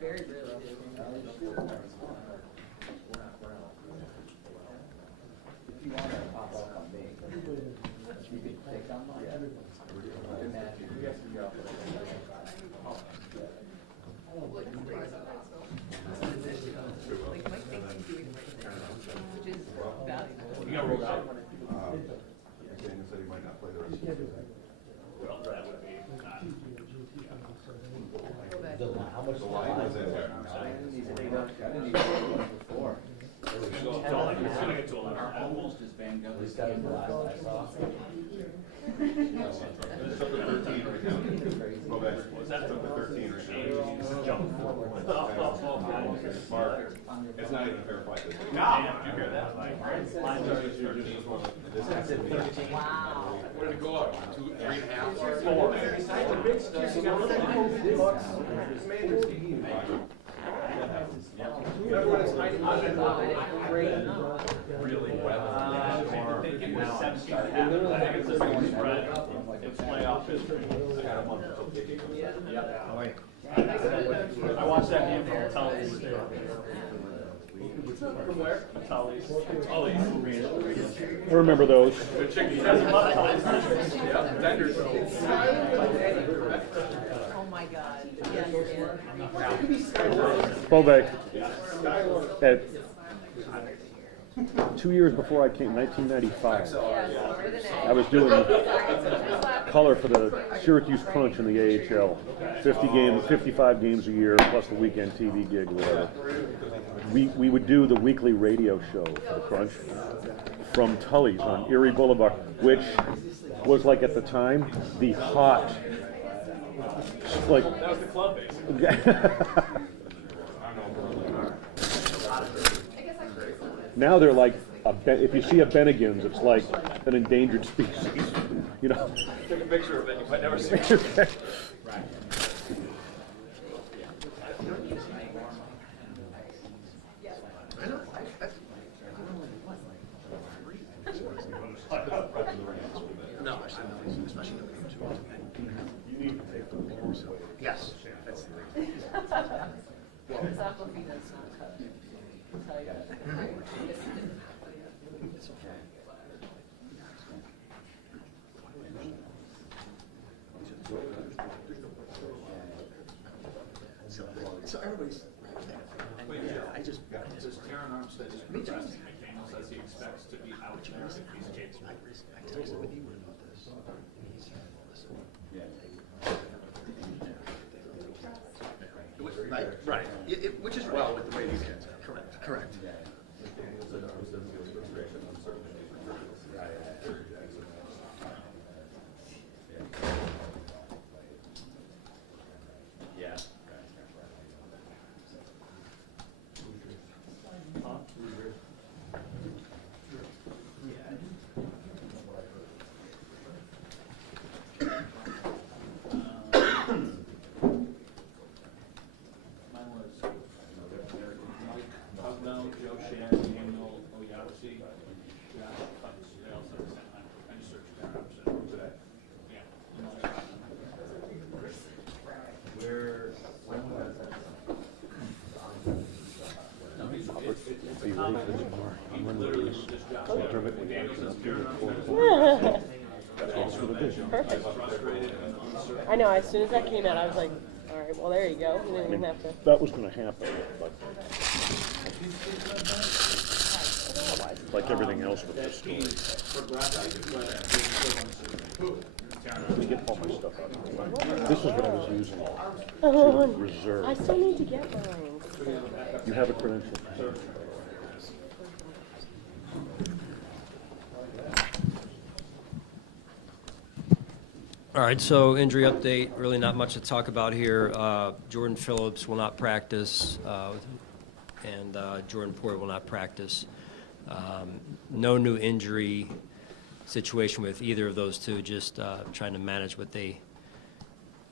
Very rarely. If you want to pop up on me, you could take on mine. Imagine. You guys can go. Like Mike thinks he's doing the right thing, which is valuable. You got rolled out. Daniel said he might not play the rest of the season. Well, that would be How much the line was in there? I didn't even know before. it's gonna get to 11. Almost as Van Gogh. At least that was the last I saw. It's up to 13 right now. Go back. Was that It's up to 13 right now. jump forward? Mark, it's not even a fair fight. No, did you hear that? Like, mine's already 13. Wow. What did it go up? 2, 3.5? 4. Really well. I think it was 17 and a half. I think it's a big spread. It's playoff history. I watched that game from Tully's. From where? Tully's. I remember those. Oh my God. Yes, Bovek. At 2 years before I came, 1995, I was doing color for the Syracuse Crunch in the AHL. 55 games a year, plus the weekend TV gig, whatever. We would do the weekly radio show for the Crunch from Tully's on Erie Boulevard, which was like at the time the hot, like. That was the club, basically. Now they're like, if you see a Bennigan's, it's like an endangered species, you know. Take a picture of it. You might never see it. right. No, especially You need to take the yes. That's the thing. This Aquafina's not cut. I'll tell you that. So everybody's. I just. Does Taron Armstead just pressed McDaniel says he expects to be out there if he's capable? I texted with you about this. Right. Which is well with the way these kids are. Correct. Correct. Perfect. I know, as soon as that came out, I was like, all right, well, there you go. You didn't even have to. That was going to happen, but like everything else with this story. Let me get all my stuff out. This is what I was using to reserve. I still need to get mine. You have a credential. All right, so injury update, really not much to talk about here. Jordan Phillips will not practice, and Jordan Poyer will not practice. No new injury situation with either of those two, just trying to manage what they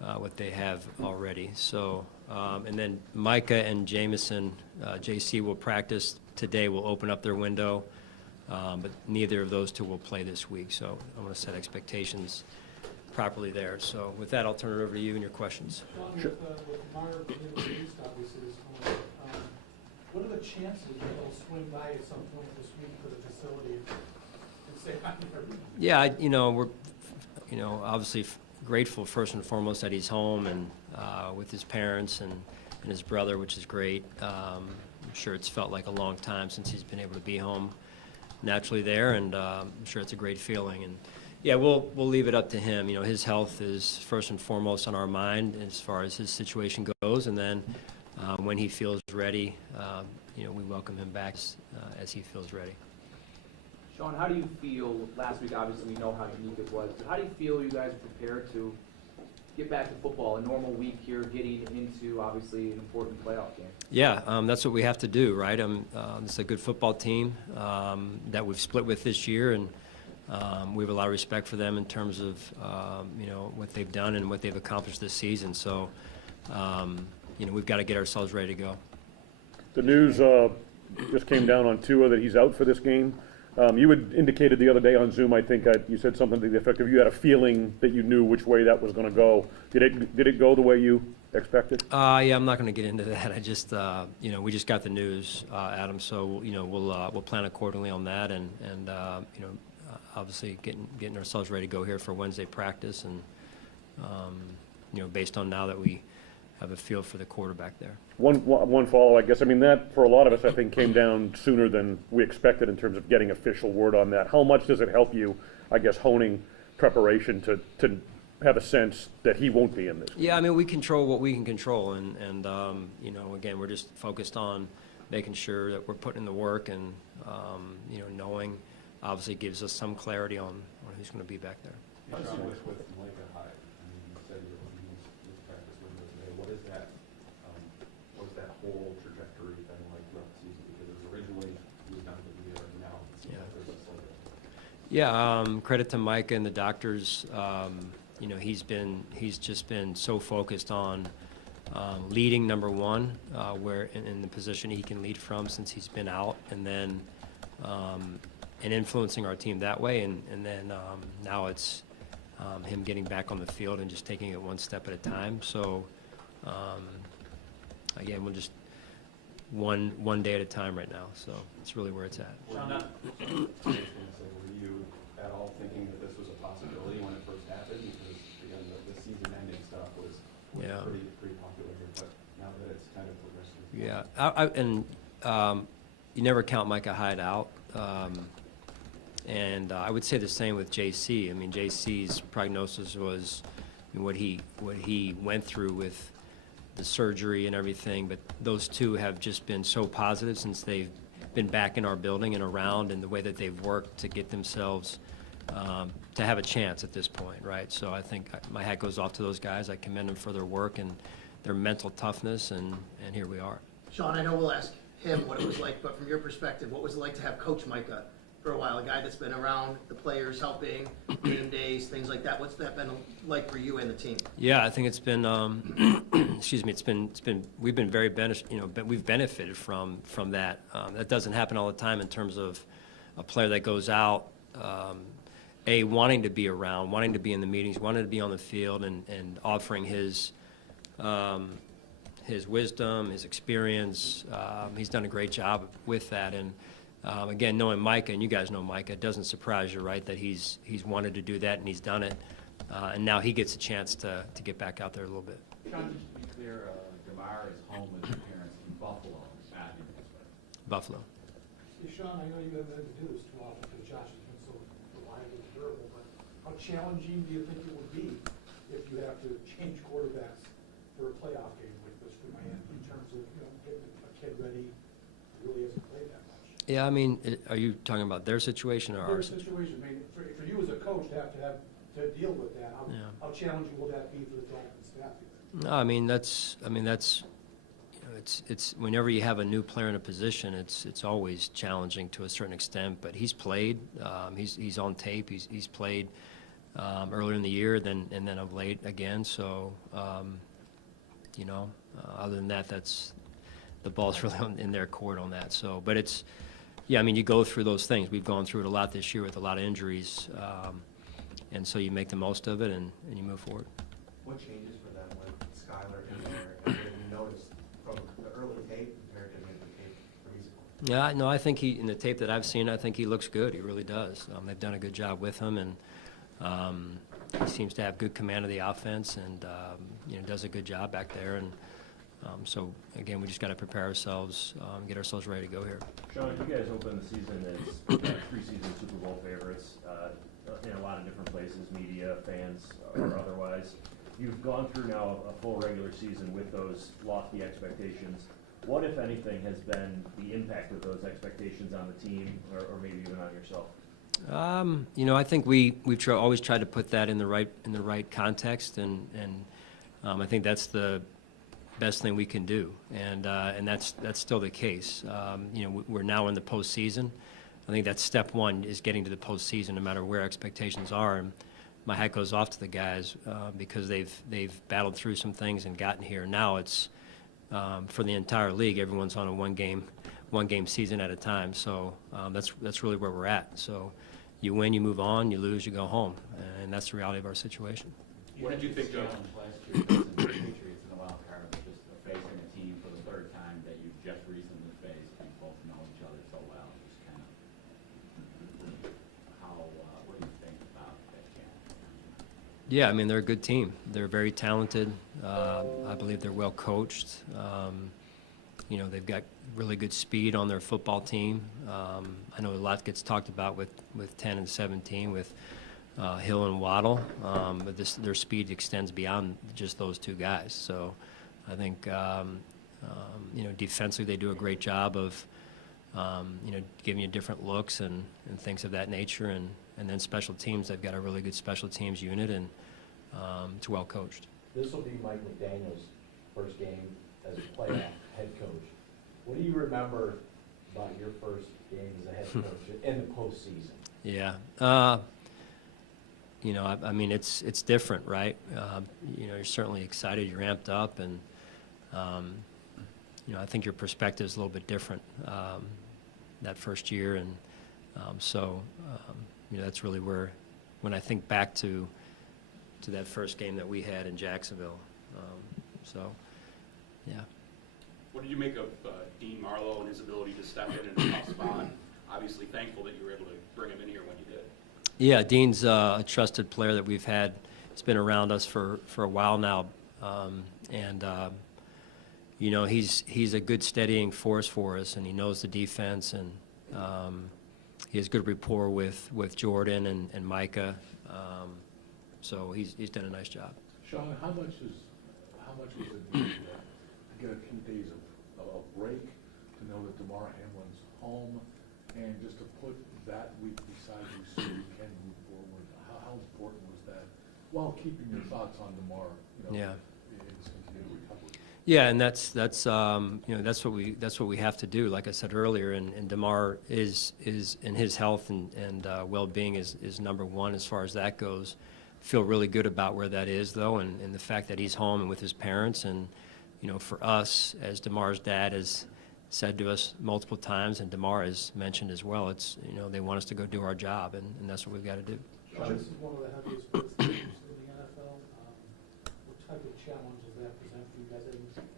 have already. So, and then Micah and Jamison, JC will practice today, will open up their window, but neither of those two will play this week. So I want to set expectations properly there. So with that, I'll turn it over to you and your questions. Sure. With Myers being released, obviously chance that you'll swing by at some point this week for the facility and say hi to everybody? Yeah, we're, obviously grateful first and foremost that he's home and with his parents and his brother, which is great. I'm sure it's felt like a long time since he's been able to be home naturally there, and I'm sure it's a great feeling. And yeah, we'll leave it up to him. His health is first and foremost on our mind as far as his situation goes, and then when he feels ready, we welcome him back as he feels ready. Sean, how do you feel, last week obviously we know how unique it was, but how do you feel you guys are prepared to get back to football, a normal week here, getting into obviously an important playoff game? Yeah, that's what we have to do, right? It's a good football team that we've split with this year, and we have a lot of respect for them in terms of what they've done and what they've accomplished this season. So, we've got to get ourselves ready to go. The news just came down on Tua that he's out for this game. You had indicated the other day on Zoom, I think you said something to the effect of you had a feeling that you knew which way that was going to go. Did it go the way you expected? Yeah, I'm not going to get into that. I just, we just got the news, Adam. So, we'll plan accordingly on that, and obviously getting ourselves ready to go here for Wednesday practice, and based on now that we have a feel for the quarterback there. One follow, I guess. I mean, that for a lot of us, I think, came down sooner than we expected in terms of getting official word on that. How much does it help you, I guess, honing preparation to have a sense that he won't be in this game? Yeah, I mean, we control what we can control, and again, we're just focused on making sure that we're putting in the work, and knowing obviously gives us some clarity on who's going to be back there. How does it with Micah Hyde? I mean, you said you was practice with him today. What is that whole trajectory been like throughout the season? Because it was originally he was down to the year, and now it seems like there's a slow down. Yeah, credit to Micah and the doctors. He's just been so focused on leading, number one, where in the position he can lead from since he's been out, and then and influencing our team that way, and then now it's him getting back on the field and just taking it one step at a time. So again, we'll just one day at a time right now. So that's really where it's at. Sean, I was going to say, were you at all thinking that this was a possibility when it first happened? Because again, the season-ending stuff was Yeah. pretty popular here, but now that it's kind of progressing. Yeah, you never count Micah Hyde out. And I would say the same with JC. I mean, JC's prognosis was what he went through with the surgery and everything, but those two have just been so positive since they've been back in our building and around, and the way that they've worked to get themselves to have a chance at this point, right? So I think my hat goes off to those guys. I commend them for their work and their mental toughness, and here we are. Sean, I know we'll ask him what it was like, but from your perspective, what was it like to have Coach Micah for a while, a guy that's been around the players, helping, game days, things like that? What's that been like for you and the team? Yeah, I think it's been, excuse me, we've been very we've benefited from that. That doesn't happen all the time in terms of a player that goes out, wanting to be around, wanting to be in the meetings, wanting to be on the field, and offering his wisdom, his experience. He's done a great job with that, and again, knowing Micah, and you guys know Micah, it doesn't surprise you, right, that he's wanted to do that and he's done it, and now he gets a chance to get back out there a little bit. Sean, just to be clear, DeMar is home with his parents in Buffalo, not in Pittsburgh. Buffalo. Hey, Sean, I know you haven't had to do this too often because Josh has been so reliable and durable, but how challenging do you think it would be if you have to change quarterbacks for a playoff game like this for Miami in terms of getting a kid ready who really hasn't played that much? Yeah, I mean, are you talking about their situation or Their ours? situation, I mean, for you as a coach to deal with that, how challenging will that be for the Dolphins staff? No, I mean that's it's whenever you have a new player in a position, it's always challenging to a certain extent. But he's played, he's on tape, he's played earlier in the year, and then of late again. So other than that, that's the ball's really in their court on that. So, but it's. Yeah, I mean, you go through those things. We've gone through it a lot this year with a lot of injuries, and so you make the most of it and you move forward. What changes for them with Skylar in there? And you noticed from the early tape compared to maybe the tape from Yeah, no, I think in the tape that I've seen, I think he looks good. He really does. They've done a good job with him, and he seems to have good command of the offense, and does a good job back there. And so again, we just got to prepare ourselves, get ourselves ready to go here. Sean, you guys opened the season as preseason Super Bowl favorites in a lot of different places, media, fans, or otherwise. You've gone through now a full regular season with those lofty expectations. What, if anything, has been the impact of those expectations on the team, or maybe even on yourself? I think we've always tried to put that in the right context, and I think that's the best thing we can do, and that's still the case. We're now in the postseason. I think that's step one, is getting to the postseason, no matter where expectations are. And my hat goes off to the guys because they've battled through some things and gotten here. Now it's for the entire league. Everyone's on a one game season at a time. So that's really where we're at. So you win, you move on. You lose, you go home, and that's the reality of our situation. What did you think, Joe? Last year, facing the Patriots in the wild card, just facing a team for the third time that you just recently faced. You both know each other so well. Just kind of what do you think about that challenge? Yeah, I mean, they're a good team. They're very talented. I believe they're well coached. They've got really good speed on their football team. I know a lot gets talked about with 10 and 17 with Hill and Waddle, but their speed extends beyond just those two guys. So I think, defensively they do a great job of, giving you different looks and things of that nature. And then special teams, they've got a really good special teams unit, and it's well coached. This will be Mike McDaniel's first game as a playoff head coach. What do you remember about your first game as a head coach in the postseason? Yeah. I mean, it's different, right? You're certainly excited, you're amped up, and, I think your perspective is a little bit different that first year. And that's really where, when I think back to that first game that we had in Jacksonville. Yeah. What did you make of Dean Marlowe and his ability to step in a tough spot? Obviously thankful that you were able to bring him in here when you did. Yeah, Dean's a trusted player that we've had. He's been around us for a while now, he's a good steadying force for us, and he knows the defense, and he has good rapport with Jordan and Micah, so he's done a nice job. Sean, how much was it need to get a few days of break, to know that DeMar Hamlin's home, and just to put that week beside you so you can move forward? How important was that, while keeping your thoughts on DeMar, Yeah. in his continued recovery? Yeah, and that's what we have to do. Like I said earlier, and DeMar is in his health and well-being is number one as far as that goes. Feel really good about where that is, though, and the fact that he's home and with his parents. And for us, as DeMar's dad has said to us multiple times, and DeMar has mentioned as well, it's they want us to go do our job, and that's what we've got to do. Sean, this is one of the heaviest sports teams in the NFL. What type of challenge does that present for you guys?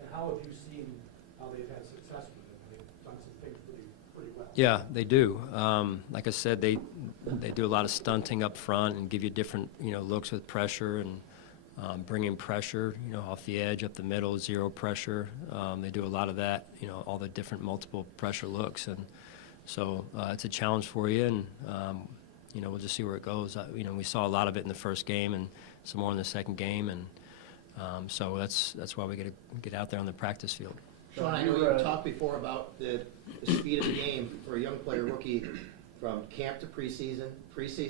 And how have you seen how they've had success with it? They've done some things pretty well. Yeah, they do. Like I said, they do a lot of stunting up front and give you different looks with pressure and bringing pressure off the edge, up the middle, zero pressure. They do a lot of that, all the different multiple pressure looks, and so it's a challenge for you, and we'll just see where it goes. We saw a lot of it in the first game and some more in the second game, and so that's why we got to get out there on the practice field. Sean, I know you talked before about the speed of the game for a young player, rookie, from camp to preseason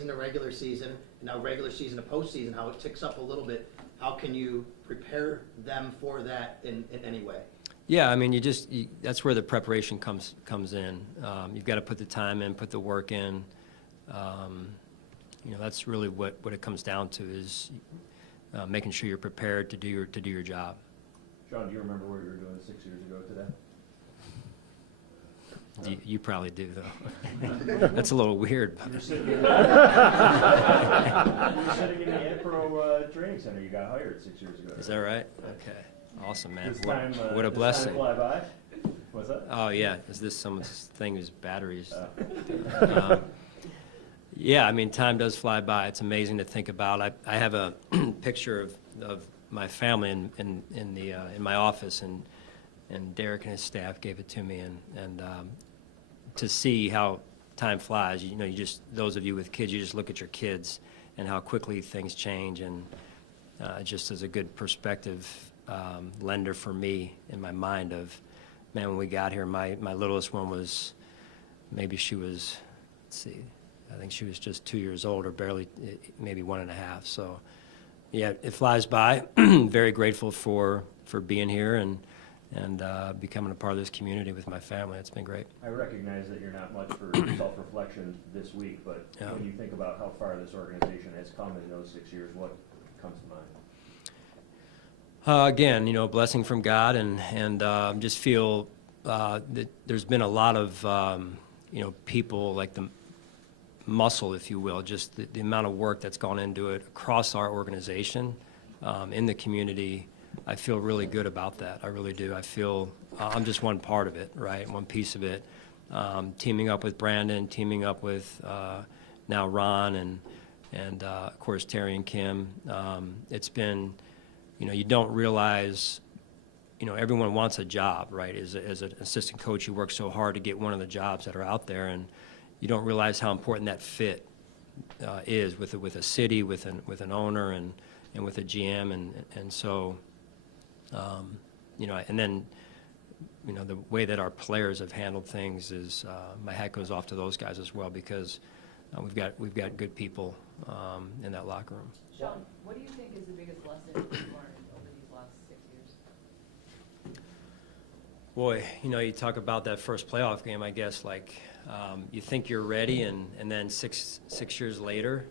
to regular season, and now regular season to postseason, how it ticks up a little bit. How can you prepare them for that in any way? Yeah, I mean, that's where the preparation comes in. You've got to put the time in, put the work in. That's really what it comes down to, is making sure you're prepared to do your job. Sean, do you remember what you were doing 6 years ago today? You probably do, though. That's a little weird. You were sitting in the Ed Pro training center. You got hired 6 years ago. Is that right? Okay. Awesome, man. Does time, What a blessing. Does time fly by? What's that? Oh, yeah, is this someone's thing is batteries? Yeah, I mean, time does fly by. It's amazing to think about. I have a picture of my family in my office, and Derek and his staff gave it to me, and to see how time flies. You know, those of you with kids, you just look at your kids and how quickly things change, and just as a good perspective lender for me in my mind of, man, when we got here, my littlest one was, maybe she was, let's see, I think she was just 2 years old, or barely, maybe 1.5. So, yeah, it flies by. Very grateful for being here and becoming a part of this community with my family. It's been great. I recognize that you're not much for self-reflection this week, but Yeah. when you think about how far this organization has come in those 6 years, what comes to mind? Again, you know, blessing from God, and just feel that there's been a lot of, you know, people, like the muscle, if you will, just the amount of work that's gone into it across our organization, in the community. I feel really good about that. I really do. I feel I'm just one part of it, right? One piece of it. Teaming up with Brandon, teaming up with now Ron, and of course Terry and Kim. It's been, you know, you don't realize, you know, everyone wants a job, right? As an assistant coach, you work so hard to get one of the jobs that are out there, and you don't realize how important that fit is with a city, with an owner, and with a GM, and so, you know, and then, you know, the way that our players have handled things is, my hat goes off to those guys as well, because we've got good people in that locker room. Sean, what do you think is the biggest lesson you've learned over these last 6 years? Boy, you know, you talk about that first playoff game, I guess, like, you think you're ready, and then six years later,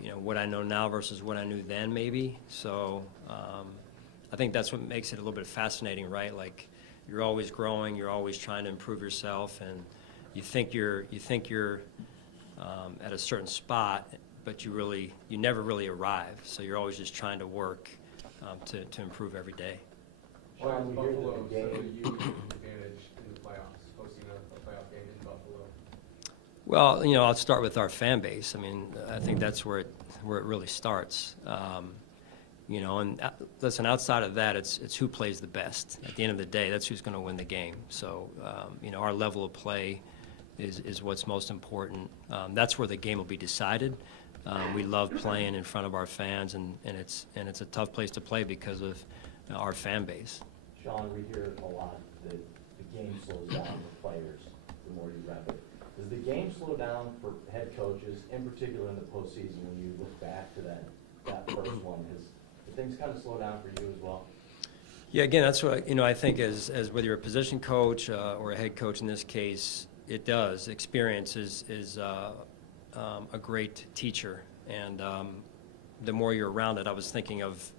you know, what I know now versus what I knew then, maybe. So I think that's what makes it a little bit fascinating, right? Like, you're always growing, you're always trying to improve yourself, and you think you're at a certain spot, but you never really arrive. So you're always just trying to work to improve every day. Sean, we hear that Buffalo the set a game. huge advantage in the playoffs, hosting a playoff game in Buffalo. Well, you know, I'll start with our fan base. I mean, I think that's where it really starts. You know, and listen, outside of that, it's who plays the best. At the end of the day, that's who's going to win the game. So, you know, our level of play is what's most important. That's where the game will be decided. We love playing in front of our fans, and it's a tough place to play because of our fan base. Sean, we hear a lot that the game slows down for players the more you rep it. Does the game slow down for head coaches, in particular in the postseason, when you look back to that first one? Did things kind of slow down for you as well? Yeah, again, that's what, you know, I think as whether you're a position coach or a head coach in this case, it does. Experience is a great teacher, and the more you're around it, I was thinking of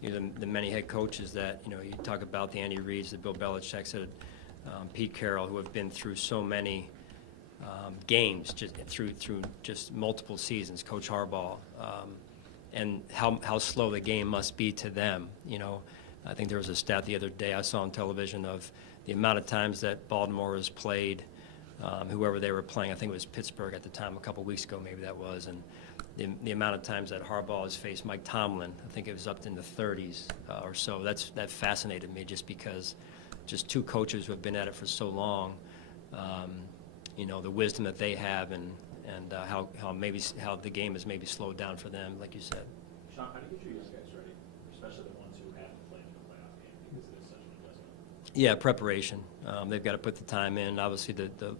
you know, the many head coaches that, you know, you talk about the Andy Reids, the Bill Belichick's, Pete Carroll, who have been through so many games, just through just multiple seasons, Coach Harbaugh, and how slow the game must be to them. You know, I think there was a stat the other day I saw on television of the amount of times that Baltimore has played whoever they were playing. I think it was Pittsburgh at the time, a couple weeks ago maybe that was, and the amount of times that Harbaugh has faced Mike Tomlin, I think it was up in the 30s or so. That fascinated me, just because just two coaches who have been at it for so long, you know, the wisdom that they have, and how the game has maybe slowed down for them, like you said. Sean, how do you get your young guys ready, especially the ones who haven't played in the playoff game, because it is such an investment? Yeah, preparation. They've got to put the time in. Obviously, the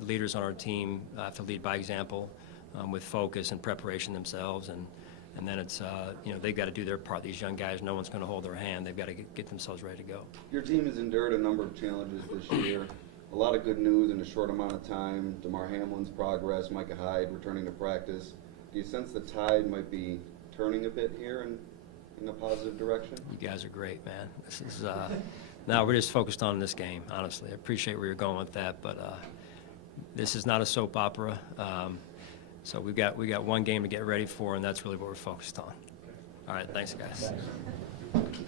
leaders on our team have to lead by example, with focus and preparation themselves, and then it's you know, they've got to do their part. These young guys, no one's going to hold their hand. They've got to get themselves ready to go. Your team has endured a number of challenges this year. A lot of good news in a short amount of time. DeMar Hamlin's progress, Micah Hyde returning to practice. Do you sense the tide might be turning a bit here in a positive direction? You guys are great, man. This is now we're just focused on this game. Honestly, I appreciate where you're going with that, but this is not a soap opera. So we got one game to get ready for, and that's really what we're focused on. All right, thanks, guys. Thanks.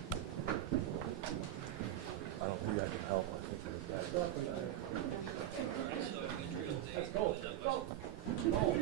Let's go. Go.